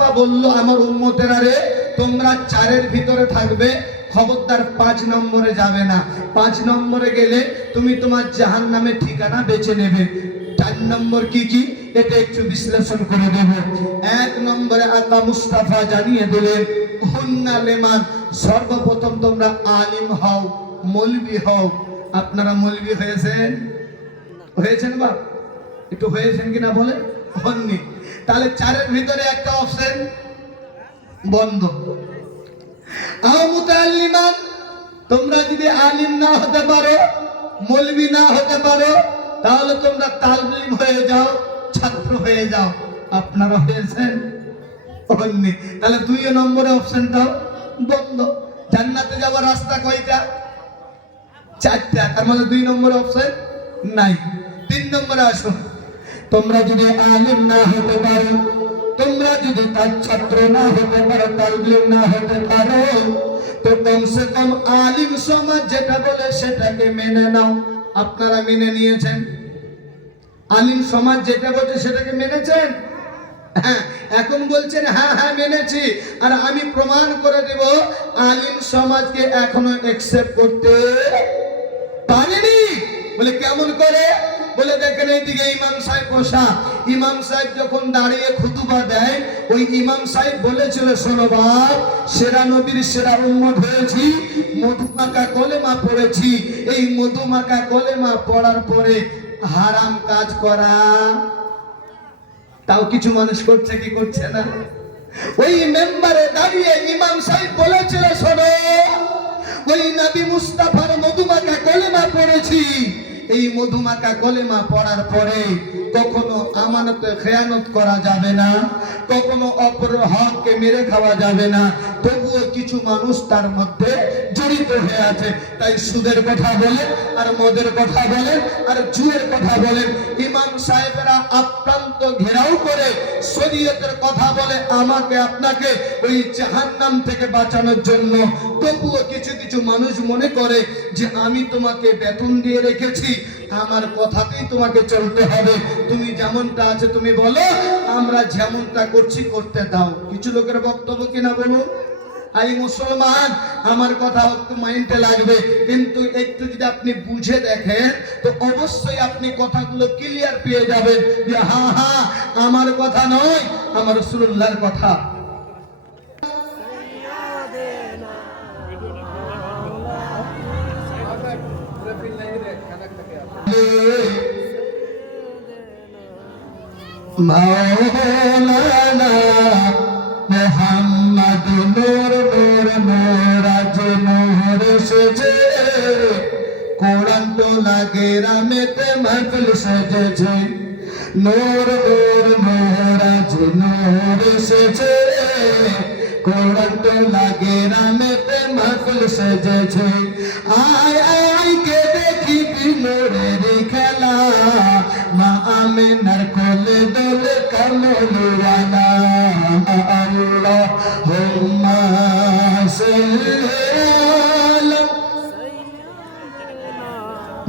মুস্তাফা বলল, আমার উম্মতেরা রে, তোমরা চারের ভিতরে থাকবে, খবরদার পাঁচ নম্বরে যাবে না। পাঁচ নম্বরে গেলে তুমি তোমার জাহান নামে ঠিকানা বেছে নেবে। চার নম্বর কি কি? এটা একটু বিশ্লেষণ করে দেব। এক নম্বরে আকা মুস্তাফা জানিয়ে দিলেন, হুন্না লেমান, সর্বপ্রথম তোমরা আলিম হও, মলবি হও। আপনারা মলবি হয়েছেন? হয়েছেন বা? একটু হয়েছেন কিনা বলে হননি। তাহলে চারের ভিতরে একটা অপশন বন্ধ। আও মুতাল্লিমান, তোমরা যদি আলিম না হতে পারো, মৌলবি না হতে পারো, তাহলে তোমরা তালিম হয়ে যাও, ছাত্র হয়ে যাও। আপনারা হয়েছেন হননি তাহলে দুই নম্বরে অপশনটাও বন্ধ। জান্নাতে যাওয়ার রাস্তা কয়টা? চারটা। তার মধ্যে দুই নম্বর অপশন নাই। তিন নম্বরে আসুন। তোমরা যদি আলিম না হতে পারো, তোমরা যদি তার ছাত্র না হতে পারো তালিম না হতে পারো, তো কমসে কম আলিম সমাজ যেটা বলে সেটাকে মেনে নাও। আপনারা মেনে নিয়েছেন? আলিম সমাজ যেটা বলছে সেটাকে মেনেছেন? হ্যাঁ এখন বলছেন হ্যাঁ হ্যাঁ মেনেছি। আর আমি প্রমাণ করে দেব, আলিম সমাজকে এখনও একসেপ্ট করতে পারেনি। বলে, কেমন করে? বলে দেখেন এইদিকে ইমাম সাহেব বসা ইমাম সাহেব যখন দাঁড়িয়ে খুতুবা দেয়, ওই ইমাম সাহেব বলেছিল বাপ, সেরা নবীর সেরা উম্মত হয়েছি মধুমাকা কলেমা পড়েছি। এই মধুমাকা কলেমা পড়ার পরে হারাম কাজ করা। তাও কিছু মানুষ করছে কি করছে না? ওই মেম্বারে দাঁড়িয়ে ইমাম সাহেব বলেছিল, শোনো, ওই নবী মুস্তাফার মধুমাকা কলেমা পড়েছি এই মধুমাকা কলেমা পড়ার পরে কখনো আমানতে খেয়ানত করা যাবে না, কখনো অপর হককে মেরে খাওয়া যাবে না। তবুও কিছু মানুষ তার মধ্যে জড়িত হয়ে আছে। তাই সুদের কথা বলেন আর মদের কথা বলেন আর জুয়ের কথা বলেন ইমাম সাহেবেরা আক্রান্ত ঘেরাও করে শরীয়তের কথা বলে, আমাকে, আপনাকে ওই জাহান্নাম থেকে বাঁচানোর জন্য। তবুও কিছু কিছু মানুষ মনে করে যে আমি তোমাকে বেতন দিয়ে রেখেছি, আমার কথাতেই তোমাকে চলতে হবে। তুমি যেমনটা আছে তুমি বলো, আমরা যেমনটা করছি, করতে দাও। কিছু লোকের বক্তব্য কিনা বলুন? আই মুসলমান, আমার কথা একটু মাইন্ডে লাগবে। কিন্তু একটু যদি আপনি বুঝে দেখেন, তো অবশ্যই আপনি কথাগুলো ক্লিয়ার পেয়ে যাবেন যে হ্যাঁ হ্যাঁ আমার কথা নয়, আমার রসুল্লাহর কথা। মাওলানা মোহর সেজে কোরআন তো লাগে রামেতে মাহফিল সেজেছে। নূর নূর মোরাজ নূর সেজে কোরআন তো লাগে রামেতে মাহফিল সেজেছে। আয় আয়, কে দেখি বিনোরের খেলা। মা আমিনার কোলে দোলে কামলুয়ানা আল্লাহ হুম্মা সাল্লাল্লাহু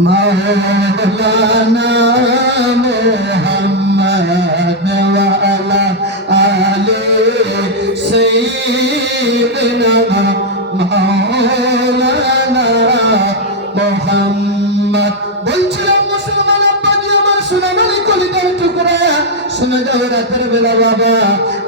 مولانا محمد وعلى آل سيدنا مولانا محمد বলছিলাম মুসলমান আব্বাজি আমার সোনামালি কলিদার টুকরা শুনে যাও রাতের বেলা বাবা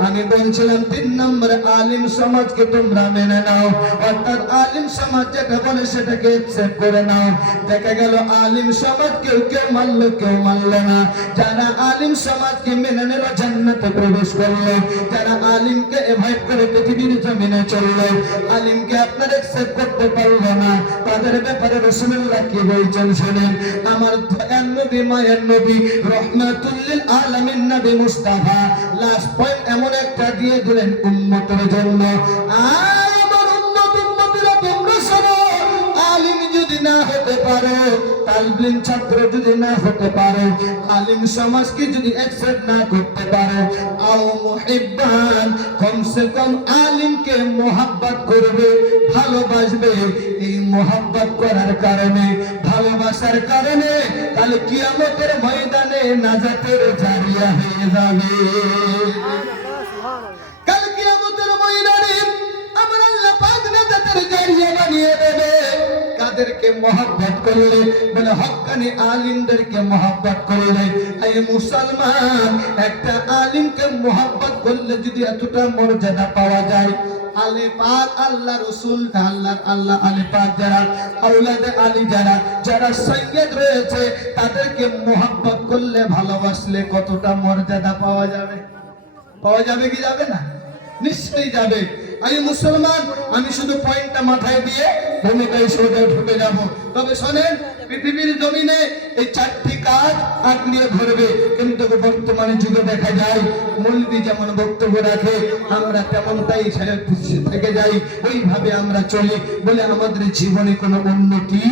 আমি বলছিলাম তিন নম্বর আলিম সমাজকে তোমরা মেনে নাও। অর্থাৎ আলিম সমাজ যেটা বলে সেটাকে একসেপ্ট করে নাও। দেখা গেল আলিম সমাজ কেউ কেউ মানলো কেউ মানলো না। যারা আলিম সমাজকে মেনে নিল, জান্নাতে প্রবেশ করল। যারা আলিমকে এভয়েড করে পৃথিবীর জমিনে চলল, আলিমকে আপনার একসেপ্ট করতে পারল না। তাদের ব্যাপারে রসুল্লাহ কি বলছেন শোনেন? আমার নবী, মায়ের নবী, রহমাতুল্লিল আলামিন নবী মুস্তাফা লাস্ট পয়েন্ট এমন একটা দিয়ে দিলেন উন্মতের জন্য। আর পারে তালবিন ছাত্র যদি না হতে পারে, আলিম সমাজকে যদি অ্যাকসেপ্ট না করতে পারে, আও মুহিব্বান, কমসে কম আলিমকে মোহাব্বত করবে, ভালোবাসবে। এই মোহাব্বত করার কারণে, ভালোবাসার কারণে তাহলে কিয়ামতের ময়দানে নাজাতের জারিয়া হয়ে যাবে। কাল কিয়ামতের ময়দানে আমার আল্লাহ পাক নাজাতের জারিয়া বানিয়ে দেবে। কাদেরকে মহব্বত করলে বলে হক্কানি আলিমদেরকে মহব্বত করলে এই মুসলমান, একটা আলিমকে মহব্বত করলে যদি এতটা মর্যাদা পাওয়া যায় তাদেরকে করলে ভালোবাসলে কতটা মর্যাদা পাওয়া যাবে? পাওয়া যাবে কি যাবে না? নিশ্চয়ই যাবে। আমি মুসলমান, আমি শুধু পয়েন্টটা মাথায় দিয়ে ভূমিকায় সোজা ঢুকে যাব। তবে শোনেন, পৃথিবীর জমিনে এই চারটি কাজ আঁকড়িয়ে ধরবে কিন্তু বর্তমানে যুগে দেখা যায়, মৌলবি যেমন বক্তব্য রাখে, আমরা তেমনটাই থেকে যাই, ওইভাবে আমরা চলি বলে আমাদের জীবনে কোনো উন্নতি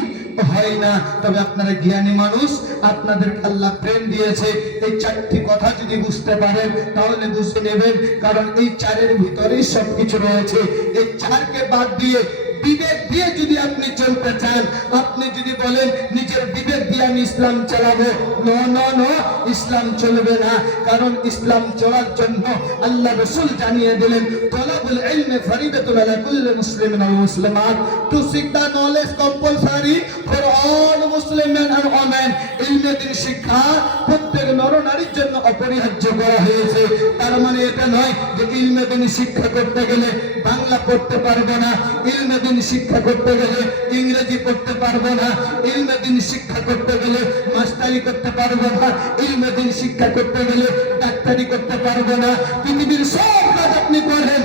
হয় না। তবে আপনারা জ্ঞানী মানুষ, আপনাদের আল্লাহ প্রেম দিয়েছে। এই চারটি কথা যদি বুঝতে পারেন, তাহলে বুঝে নেবেন, কারণ এই চারের ভিতরেই সবকিছু রয়েছে। এই চারকে বাদ দিয়ে, বিবেক দিয়ে যদি আপনি চলতে চান, আপনি যদি বলেন, নিজের বিবেক দিয়ে আমি ইসলাম চালাবো। ইসলাম চলবে না। কারণ ইসলাম চলার জন্য আল্লাহ রসুল জানিয়ে দিলেন, তলাবুল ইলমে ফরিদাতুল আলা কুল্লি মুসলিমিন to seek the knowledge compulsory for all Muslim men and women ইলমে দিন শিক্ষা, প্রত্যেক নর জন্য অপরিহার্য করা হয়েছে। তার মানে এটা নয় যে ইলমে শিক্ষা করতে গেলে বাংলা পড়তে পারব না। ইলমে দিন শিক্ষা করতে গেলে ইংরেজি পড়তে পারব না। ইলমে দিন শিক্ষা করতে গেলে মাস্টারি করতে পারব না। ইলমে দিন শিক্ষা করতে গেলে ডাক্তারি করতে পারব না। পৃথিবীর সব কাজ আপনি করেন।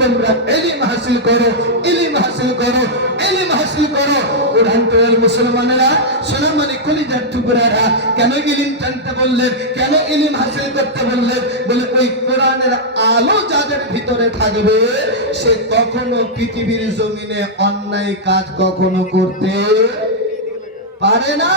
তোমরা এলিম হাসিল করো, ইলিম হাসিল করো, এলিম হাসিল করো। কোরআন মুসলমানেরা সোনামানি কলিজার টুকরারা কেন ইলিম জানতে বললেন, কেন ইলিম হাসিল করতে বললেন? বলে ওই কোরআনের আলো যাদের ভিতরে থাকবে, সে কখনো পৃথিবীর জমিনে অন্যায় কাজ কখনো করতে পারে না।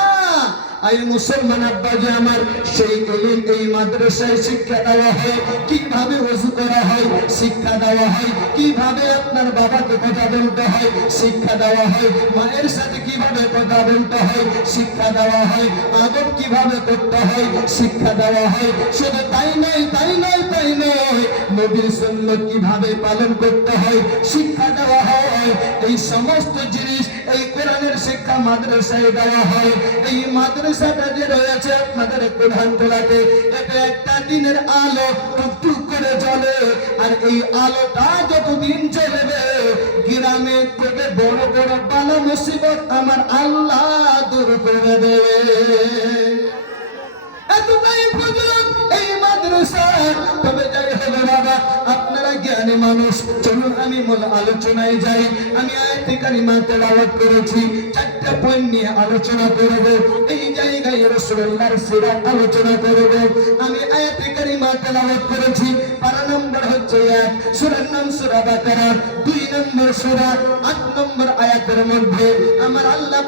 আই মুসলমান আব্বাজি আমার, সেই এলিম এই মাদ্রাসায় শিক্ষা দেওয়া হয়, কীভাবে ওযু করা হয়, শিক্ষা দেওয়া হয়, কীভাবে আপনার বাবাকে কথা বলতে হয়, শিক্ষা দেওয়া হয়, মায়ের সাথে কীভাবে কথা বলতে হয়, শিক্ষা দেওয়া হয়, আদব কীভাবে করতে হয়, শিক্ষা দেওয়া হয়। শুধু তাই নয় তাই নয় তাই নয়, নবীর সুন্নত কীভাবে পালন করতে হয়, শিক্ষা দেওয়া হয়। এই সমস্ত জিনিস শিক্ষা মাদ্রাসায় দেওয়া হয়। এই মাদ্রাসাটা যে রয়েছে আপনাদের কোরআন তোলাতে এটা একটা দিনের আলো টুকটুক করে জ্বলে। আর এই আলোটা যতদিন চলবে গ্রামে থেকে বড় বড় বালা মুসিবত আমার আল্লাহ দূর করে দেবে। এতটাই ফজলত এই মাদ্রাসা। তবে যাই হবে বাবা, আপনারা জ্ঞানী মানুষ, চলুন আমি মূল আলোচনায় যাই। আমার আল্লাহ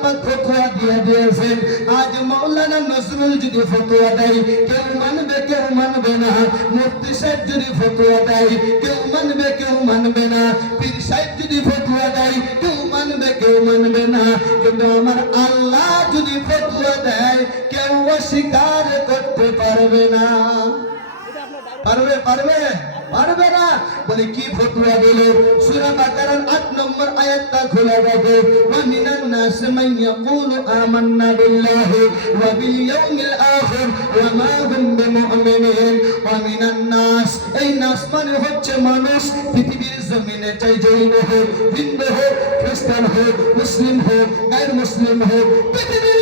দিয়ে দিয়েছেন, আজ মাওলানা নজরুল যদি ফতোয়া দেয়, কেউ মানবে কেউ মানবে না। মুফতি সাহেব যদি ফতোয়া দেয়, কেউ মানবে কেউ মানবে না। পীর সাহেব যদি ফটুয়া দেয়, কেউ মানবে কেউ মানবে না। কিন্তু আমার আল্লাহ যদি ফতুয়া দেয়, কেউ অস্বীকার করতে পারবে না। পারবে পারবে? পারবে না। বলে, কি ফতুয়া দিল? সূরা বাকারার 8 নম্বর আয়াতটা খোলা যাবে ওয়া মিনান নাস মান ইয়াকুলু আমান্না বিল্লাহি ওয়া বিল ইয়াউমিল আখির ওয়া মা হুম বিমুমিনিন। ওয়া মিনান নাস। এই নাস মানে হচ্ছে মানুষ পৃথিবীর জমিনে চাই জৈন হোক, হিন্দু হোক, খ্রিস্টান হোক, মুসলিম হোক গায়ের মুসলিম হোক, পৃথিবীর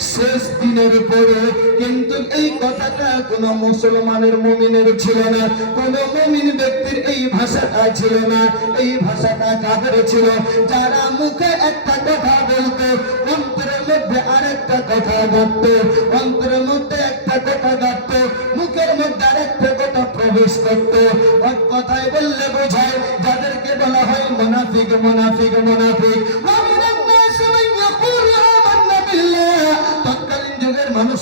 শেষ দিনের উপরে কিন্তু এই কথাটা কোন মুসলমানের মুমিনের ছিল না, কোন মুমিন ব্যক্তির এই ভাষাটা ছিল না। এই ভাষাটা কাদের ছিল? যারা মুখে একটা কথা বলতো, অন্তরের মধ্যে আরেকটা কথা ভাবতো, অন্তরের মধ্যে একটা কথা ভাবতো, মুখের মধ্যে আরেকটা কথা প্রবেশ করতো। কথায় বললে বোঝায়, যাদেরকে বলা মুনাফিক মুনাফিক ওয়া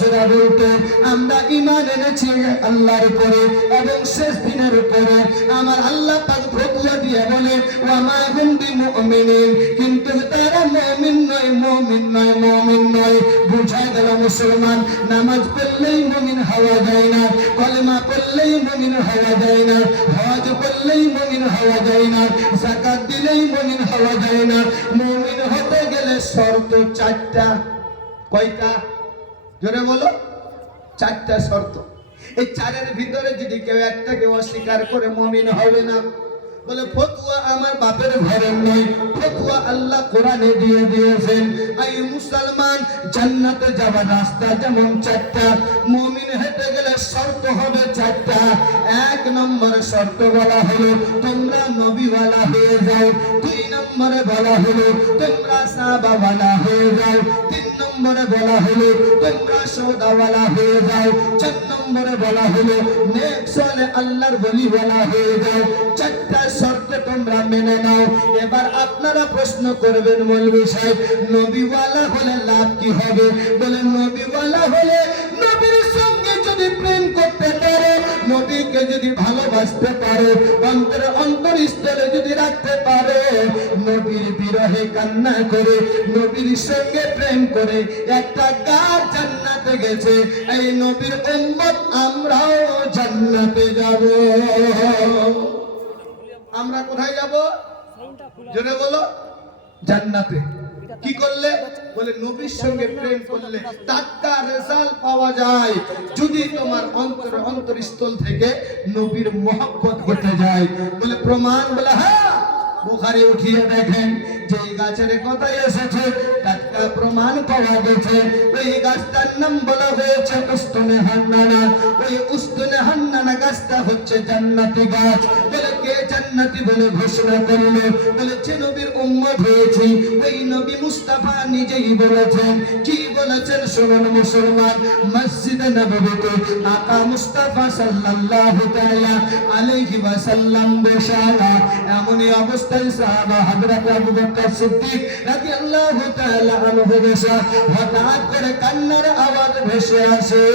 মানুষেরা বলতো আমরা ঈমান এনেছি আল্লাহর উপরে এবং শেষ দিনের উপরে। আমার আল্লাহ পাক ফতোয়া দিয়ে বলে ওয়া মা হুম বিমুমিনিন। কিন্তু তারা মুমিন নয় মুমিন নয় মুমিন নয়। বুঝা গেল মুসলমান, নামাজ পড়লেই মুমিন হওয়া যায় না, কলেমা পড়লেই মুমিন হওয়া যায় না, হজ করলেই মুমিন হওয়া যায় না, যাকাত দিলেই মুমিন হওয়া যায় না। মুমিন হতে গেলে শর্ত চারটা, কয়টা? জোরে বলো। চারটা শর্ত। এই চারের ভিতরে যদি কেউ একটাকে অস্বীকার করে, মমিন হবে না। বলে, ফতুয়া আমার বাপের ঘরের নয়। ফতুয়া আল্লাহ কোরআনে দিয়ে দিয়েছেন। মুসলমান, জান্নাতে যাবার রাস্তা যেমন চারটা, মমিন হেঁটে গেলে শর্ত হবে চারটা। এক নম্বর শর্ত বলা হলো, তোমরা নবীওয়ালা হয়ে যাও। দুই নম্বরে বলা হলো, তোমরা সাহাবাওয়ালা হয়ে যাও। নম্বরে বলা হলো তোমরা সৌদাওয়ালা হয়ে যাও। চার নম্বরে বলা হলো, নেক সালে আল্লাহর বলি বলা হয়ে যাও। চারটা শর্ত তোমরা মেনে নাও। এবার আপনারা প্রশ্ন করবেন, মৌলভী সাহেব, নবীওয়ালা হলে লাভ কি হবে? বলে নবীওয়ালা হলে নবীর নবীকে যদি ভালোবাসতে পারে অন্তরে অন্তরস্থলে যদি রাখতে পারে নবীর বিরহে কান্না করে নবীর সঙ্গে প্রেম করে একটা গাছ জান্নাতে গেছে। এই নবীর উম্মত আমরাও জান্নাতে যাব। আমরা কোথায় যাব? জোরে বলো। জান্নাতে। কি করলে? বলে, নবীর সঙ্গে প্রেম করলে টাটকা রেজাল্ট পাওয়া যায়। যদি তোমার অন্তর অন্তরস্থল থেকে নবীর মহব্বত ঘটে যায়, বলে প্রমাণ বলে হ্যাঁ বুখারি উঠিয়ে দেখেন যে গাছের কথাই এসেছে, টাটকা প্রমাণ পাওয়া গেছে। ওই গাছটার নাম বলা হয়েছে উস্তনে হান্নানা। ওই উস্তনে হান্নানা গাছটা হচ্ছে জান্নাতি গাছ। জান্নাতি বলে ঘোষণা করল। বলে, যে নবীর উম্মত হয়েছি, ওই নবী মুস্তাফা নিজেই বলেছেন। কি বলেছেন শুনুন মুসলমান, মসজিদে নববীতে আকা মুস্তাফা সাল্লাল্লাহু তাআলা আলাইহি ওয়াসাল্লাম বসালা এমনই অবস্থায় সাহাবা হযরত আবু বকর সিদ্দিক রাদিয়াল্লাহু তাআলা আনহু বসা হঠাৎ করে কান্নার আওয়াজ ভেসে আসে।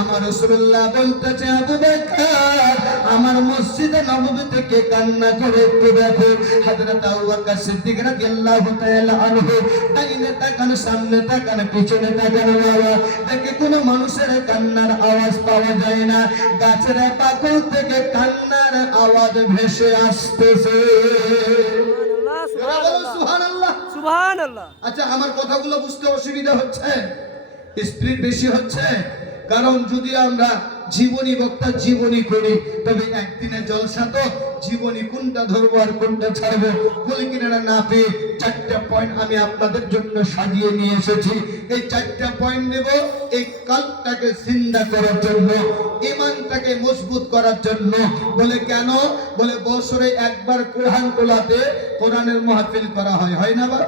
আমার রাসূলুল্লাহ বলতেছে, আবু বকর, আমার মসজিদে নববী থেকে কান্না করে একটু দেখো। হযরত আবু বকর সিদ্দিক রাদিয়াল্লাহু তাআলা আনহু ডাইনে তাকান সামনে তাকান পিছনে তাকান বাবা। দেখে কোনো মানুষের কান্নার আওয়াজ পাওয়া যায় না। গাছের পাকল থেকে কান্নার আওয়াজ ভেসে আসতেছে। আচ্ছা আমার কথাগুলো বুঝতে অসুবিধা হচ্ছে? স্পিড বেশি হচ্ছে? কারণ যদি আমরা জীবনী বক্তা জীবনী করি, তবে একদিনে জলসা তো জীবনী কোনটা ধরবো আর কোনটা ছাড়বো? বলে কিনারা, না পেয়ে চারটা পয়েন্ট আমি আপনাদের জন্য সাজিয়ে নিয়ে এসেছি। এই চারটা পয়েন্ট নেব, এই কালটাকে চিন্তা করার জন্য ইমানটাকে মজবুত করার জন্য। বলে, কেন? বলে, বছরে একবার কোরআন তোলাতে কোরআনের মাহফিল করা হয়। হয় না বা?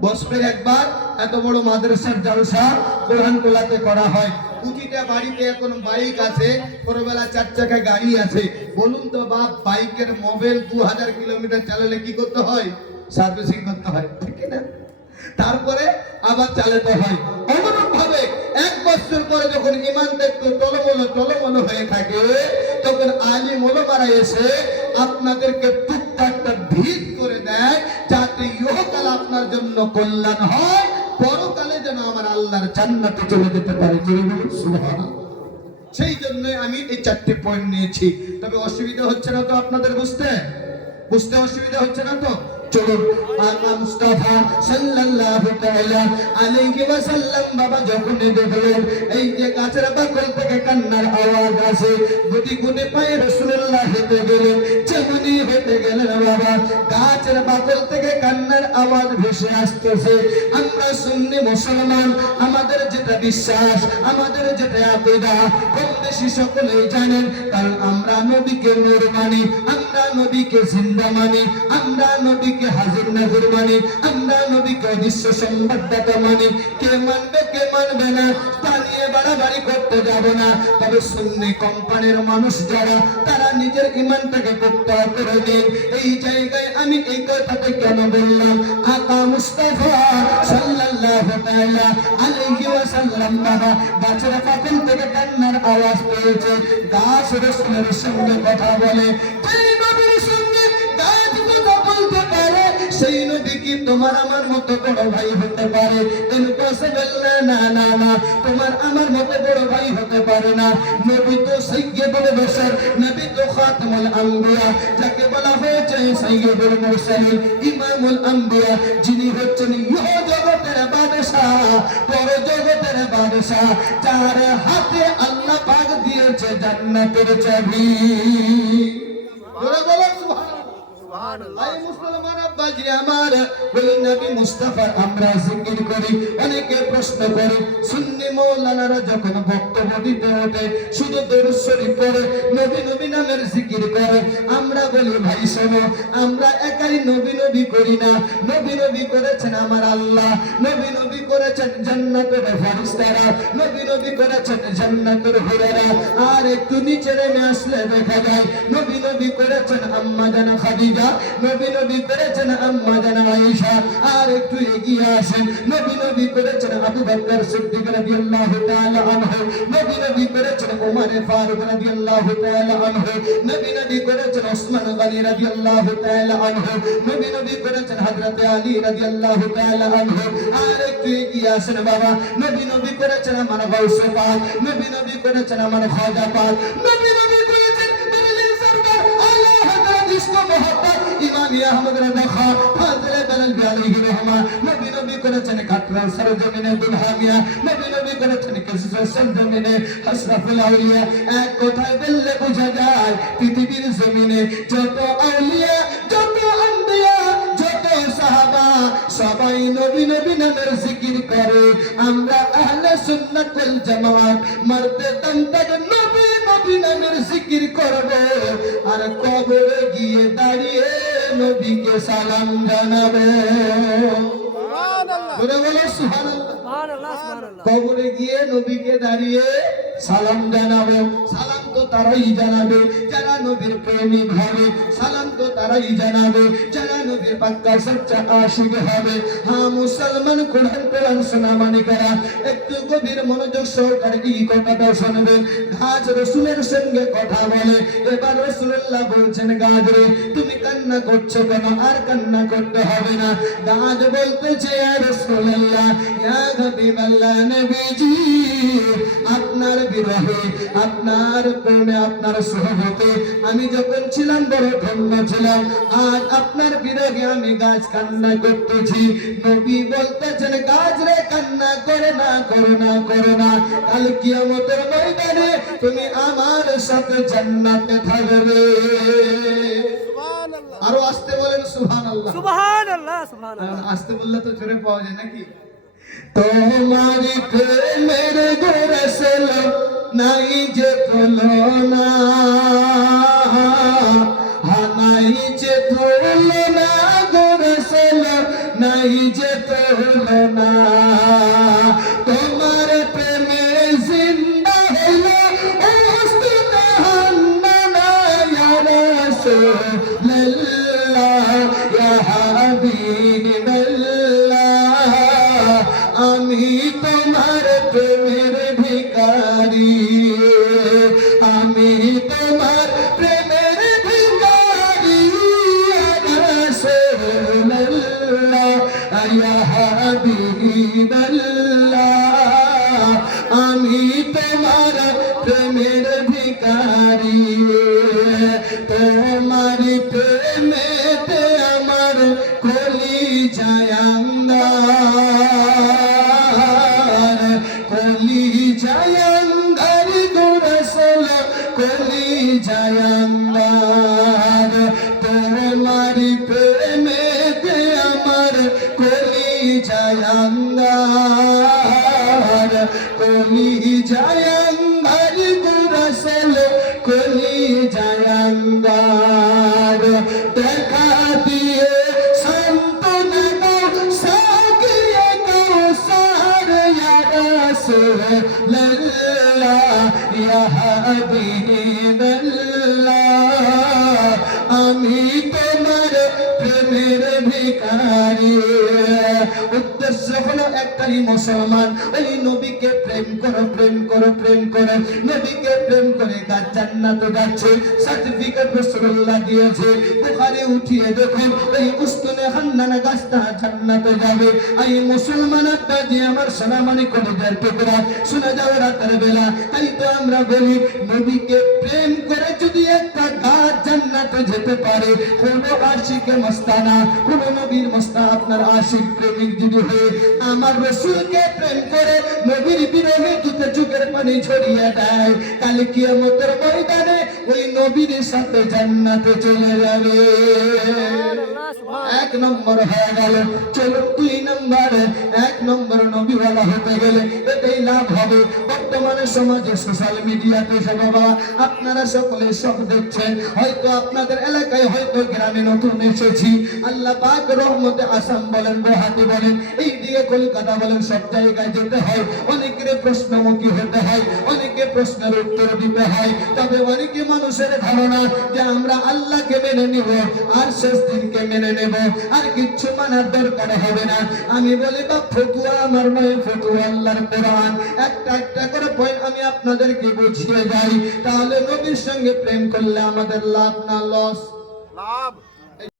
বছরের একবার এত বড় মাদ্রাসার জলসা কোরআন তোলাতে করা হয়। প্রতিটা বাড়িতে এখন বাইক আছে, ছোটবেলা চার চাকা গাড়ি আছে। বলুন তো বাপ, বাইকের মোবাইল দু হাজার কিলোমিটার চালালে কি করতে হয়? সার্ভিসিং করতে হয়, ঠিক না? তারপরে আবার চালাতে হয়। অনুরূপ ভাবে এক বছর পরে যখন ইমানটা একটু টলমল টলমল হয়ে থাকে, তখন আলী মোলমারা এসে আপনাদেরকে টুকটাকটা ভিত করে দেয়, যাতে ইহকাল আপনার জন্য কল্যাণ হয়। পরকালে যেন আমার আল্লাহর জান্নাতে চলে যেতে পারে। সেই জন্য আমি এই চারটি পয়েন্ট নিয়েছি। তবে অসুবিধা হচ্ছে না তো আপনাদের বুঝতে? বুঝতে অসুবিধা হচ্ছে না তো? মুস্তাফা সাল্লাল্লাহু তাআলা আলাইহি ওয়াসাল্লাম বাবা যখন দেখলেন এই যে গাছের বাকল থেকে কান্নার আওয়াজ আসে, গুটি পায়ে রাসূলুল্লাহ হেঁটে গেলেন, যেমনই হেঁটে গেলেন বাবা বাকল থেকে কান্নার আওয়াজ ভেসে আসতেছে। আমরা সুন্নি মুসলমান, আমাদের যেটা বিশ্বাস, আমাদের যেটা আকীদা, কম বেশি সকলেই জানেন, কারণ আমরা নবীকে নূর মানি, আমরা নবীকে জিন্দা মানি, আমরা নবীকে হাজির নাজির মানি আমরা নবীকে বিশ্ব সংবাদদাতা মানি। কে মানবে কে মানবে না, তা নিয়ে বাড়াবাড়ি করতে যাব না। তবে সুন্নি কোম্পানির মানুষ যারা, তারা নিজের ইমানটাকে প্রত্যয় করে দিন। এই জায়গায় আমি এই কথাটা কেন বললাম? আকা সাল্লাল্লাহু তাআলা আলাইহি বাবা গাছের থেকে কান্নার আওয়াজ পেয়েছে। গাছ রসুলের সঙ্গে কথা বলে সেই নবী কি তোমার আমার মতো বড় ভাই হতে পারে? ইম্পসিবল না না না না, তোমার আমার মতো বড় ভাই হতে পারে না। নবী তো সাইয়্যিদুল বাশার নবী তো খাতামুল আম্বিয়া, যাকে বলা হয়েছে সাইয়্যিদুল মুরসালিন, ইমামুল আম্বিয়া, যিনি হচ্ছেন ইহ জগতের বাদশাহ পর জগতের বাদশাহ, যার হাতে আল্লাহ পাক দিয়েছে জান্নাতের চাবি। বলো। সুবহানাল্লাহ ভাই মুসলমান আব্বাজি আমার ওই নবী মুস্তাফার আমরা জিকির করি অনেকে প্রশ্ন করে সুন্নি মৌলানারা যখন বক্তব্য দিতে ওঠে শুধু দরুদ শরীফ পড়ে নবী নবী নামের জিকির করে আমরা বলি ভাই শোনো আমরা একাই নবী নবী করি না নবী নবী করেছেন আমার আল্লাহ নবী নবী করেছেন জান্নাতের ফেরেশতারা নবী নবী করেছেন জান্নাতের হুরেরা আর একটু নিচে নেমে আসলে দেখা যায় নবী নবী করেছেন আম্মা জানা খাদিজা নবী নবী করেছেন আম্মা জানা আয়েশা। আর একটু এগিয়ে আসেন। নবী নবী করেছেন আবু বকর সিদ্দিক রাদিয়াল্লাহু তাআলা আনহু। নবী নবী করেছেন ওমর ফারুক রাদিয়াল্লাহু তাআলা আনহু। নবী নবী করেছেন ওসমান গনি রাদিয়াল্লাহু তাআলা আনহু। নবী নবী করেছেন হযরত আলী রাদিয়াল্লাহু তাআলা আনহু। আর একটু এগিয়ে আসেন বাবা। নবী নবী করেছেন আমার গাউসে পাক। নবী নবী করেছেন আমার খাজা পাক। নবী নবী করেছেন মেরে সরকার আল্লাহ হযরত ইসলাম মোহাম্মদ ইমাম আহমদ রাজা খান হাজরে বেলাল আলাইহি রহমান নবী নবী করেছেন কাটরা সরজমিনে দুলহামিয়া নবী নবী করেছেন কিসরা সরজমিনে আশরাফুল আউলিয়া এক কথায় বললে বোঝা যায় পৃথিবীর জমিনে যত আউলিয়া যত আম্বিয়া যত সাহাবা সবাই নবী নবী নামের জিকির করে। আমরা আহলে সুন্নাত ওয়াল জামাত মরতে দম তক নবী নবী নামের জিকির করব। আর কবরে গিয়ে দাঁড়িয়ে নবীকে সালাম জানাবে। সুবহানাল্লাহ। বলে বলো সুবহানাল্লাহ। কবরে গিয়ে নবীকে দাঁড়িয়ে সালাম জানাব, সালাম তো তারাই জানাবে, যারা নবীর প্রেমিক হবে সালাম তো তারাই জানাবে, যারা নবীর পাক্কা সচ্চা আশিক হবে। হ্যাঁ মুসলমান কোরআন কোরআন শোনা মানিকেরা একটু গভীর মনোযোগ সহকারে এই কথাটা শুনবেন গাছ রসুলের সঙ্গে কথা বলে, এবার রসুল্লাহ বলছেন, গাছ রে, তুমি কান্না করছ কেন? আর কান্না করতে হবে না। গাছ বলতেছে রসুল্লাহ নবীজি আপনার বিরহে আপনার প্রেমে আপনার সহবতে আমি যখন ছিলাম বড় ধন্য ছিলাম। আজ আপনার বিরহে আমি গাছ কান্না করতেছি। নবী বলতেছেন গাছ রে কান্না করে না করো না করো না। কাল কিয়ামতের ময়দানে তুমি আমার সাথে জান্নাতে থাকবে। আরও আসতে বলেন সুবহানাল্লাহ। সুবহান আল্লাহ সুবহান কারণ আসতে বললে তো জোরে পাওয়া যায় নাকি? তোমারি প্রেমের গোরসল নাই যে তুলনা হানাই যে তুলনা গোরসল নাই যে তুলনা আমি তোমার la মুসলমান ওই নবীকে প্রেম করো প্রেম করো প্রেম করো। নবীকে প্রেম করে গাছ জান্নাতে যাচ্ছে। সার্টিফিকেট রাসূলুল্লাহ দিয়েছে। বুখারী উঠিয়ে দেখুন ওই উস্তুনে হান্নানা গাছটা জান্নাতে যাবে। এই মুসলমান একটা যে আমার সোনামানি কলেজের টুকরা, শুনে যাও রাতের বেলা। তাই তো আমরা বলি, নবীকে প্রেম করে যদি একটা গাছ জান্নাতে যেতে পারে, কোনো আশিকে মস্তানা, কোন নবীর মস্তা আপনার আশিক প্রেমিক যদি হয়ে, আমার রসুলকে প্রেম করে নবীর বিরহে দুটো চোখের পানি ছড়িয়ে দেয়। কালে কিয়ামতের ময়দানে ওই নবীর সাথে জান্নাতে চলে যাবে। এক নম্বর হয়ে গেল চলো দুই নম্বরে। এক নম্বর নবীওয়ালা হতে গেলে এটাই লাভ হবে। বর্তমানে সমাজে সোশ্যাল মিডিয়াতে সে বাবা আপনারা সকলে সব দেখছেন। হয়তো আপনাদের এলাকায় হয়তো গ্রামে নতুন এসেছি। আল্লাহ পাক রহমতে আসাম বলেন গুয়াহাটি বলেন এই দিকে কলকাতা বলেন সব জায়গায় যেতে হয়। অনেকের প্রশ্নমুখী হতে হয়, অনেকে প্রশ্নের উত্তর দিতে হয়। তবে অনেকে মানুষের ধারণা যে আমরা আল্লাহকে মেনে নিব, আর শেষ দিনকে মেনে নেব, আর কিচ্ছু মানার দরকার হবে না। আমি বলি বা ফতুয়া আমার নয়, ফতুয়া আল্লাহর কোরআন। একটা একটা করে পয়েন্ট আমি আপনাদেরকে বুঝিয়ে যাই। তাহলে নবীর সঙ্গে প্রেম করলে আমাদের লাভ না লস লাভ।